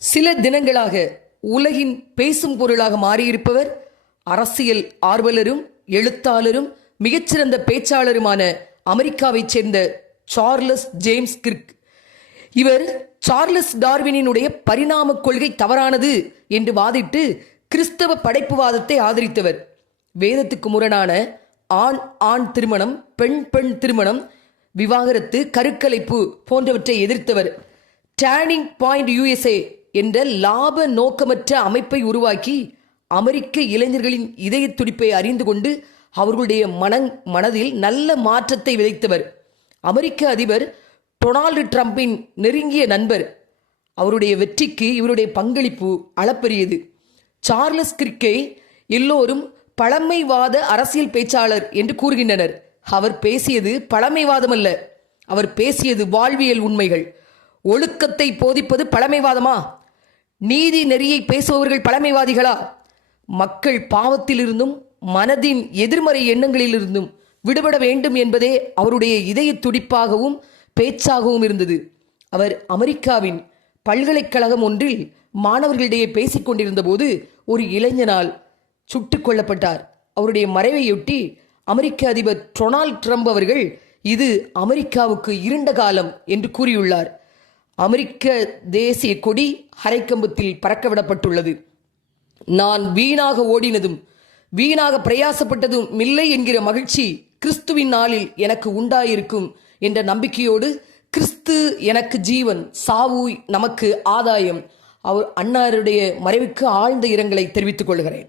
சில தினங்களாக உலகின் பேசும் பொருளாக மாறியிருப்பவர் அரசியல் ஆர்வலரும் எழுத்தாளரும் மிகச்சிறந்த பேச்சாளருமான அமெரிக்காவைச் சேர்ந்த சார்லஸ் ஜேம்ஸ் கிர்க். இவர் சார்லஸ் டார்வினினுடைய பரிணாம கொள்கை தவறானது என்று வாதிட்டு கிறிஸ்தவ படைப்புவாதத்தை ஆதரித்தவர். வேதத்துக்கு முரணான ஆண் ஆண் திருமணம், பெண் பெண் திருமணம், விவாகரத்து, கருக்கலைப்பு போன்றவற்றை எதிர்த்தவர். டேர்னிங் பாயிண்ட் USA என்ற லாப நோக்கமற்ற அமைப்பை உருவாக்கி அமெரிக்க இளைஞர்களின் இதய துடிப்பை அறிந்து கொண்டு அவர்களுடைய மனதில் நல்ல மாற்றத்தை விதைத்தவர். அமெரிக்க அதிபர் டொனால்டு ட்ரம்பின் நெருங்கிய நண்பர். அவருடைய வெற்றிக்கு இவருடைய பங்களிப்பு அளப்பரியது. சார்லஸ் கிர்க்கை எல்லோரும் பழமைவாத அரசியல் பேச்சாளர் என்று கூறுகின்றனர். அவர் பேசியது பழமைவாதம் அல்ல, அவர் பேசியது வாழ்வியல் உண்மைகள். ஒழுக்கத்தை போதிப்பது பழமைவாதமா? நீதி நெறியை பேசுபவர்கள் பழமைவாதிகளா? மக்கள் பாவத்திலிருந்தும் மனதின் எதிர்மறை எண்ணங்களிலிருந்தும் விடுபட வேண்டும் என்பதே அவருடைய இதய துடிப்பாகவும் பேச்சாகவும் இருந்தது. அவர் அமெரிக்காவின் பல்கலைக்கழகம் ஒன்றில் மாணவர்களிடையே பேசிக் கொண்டிருந்த போது ஒரு இளைஞனால் சுட்டுக் கொல்லப்பட்டார். அவருடைய மறைவையொட்டி அமெரிக்க அதிபர் டொனால்டு ட்ரம்ப் அவர்கள் இது அமெரிக்காவுக்கு இருண்ட காலம் என்று கூறியுள்ளார். அமெரிக்க தேசிய கொடி அரைக்கம்பத்தில் பறக்கவிடப்பட்டுள்ளது. நான் வீணாக ஓடினதும் வீணாக பிரயாசப்பட்டதும் இல்லை என்கிற மகிழ்ச்சி கிறிஸ்துவின் நாளில் எனக்கு உண்டாயிருக்கும் என்ற நம்பிக்கையோடு கிறிஸ்து எனக்கு ஜீவன், சாவு நமக்கு ஆதாயம். அவர் அன்னாருடைய மறைவுக்கு ஆழ்ந்த இரங்கலை தெரிவித்துக் கொள்கிறேன்.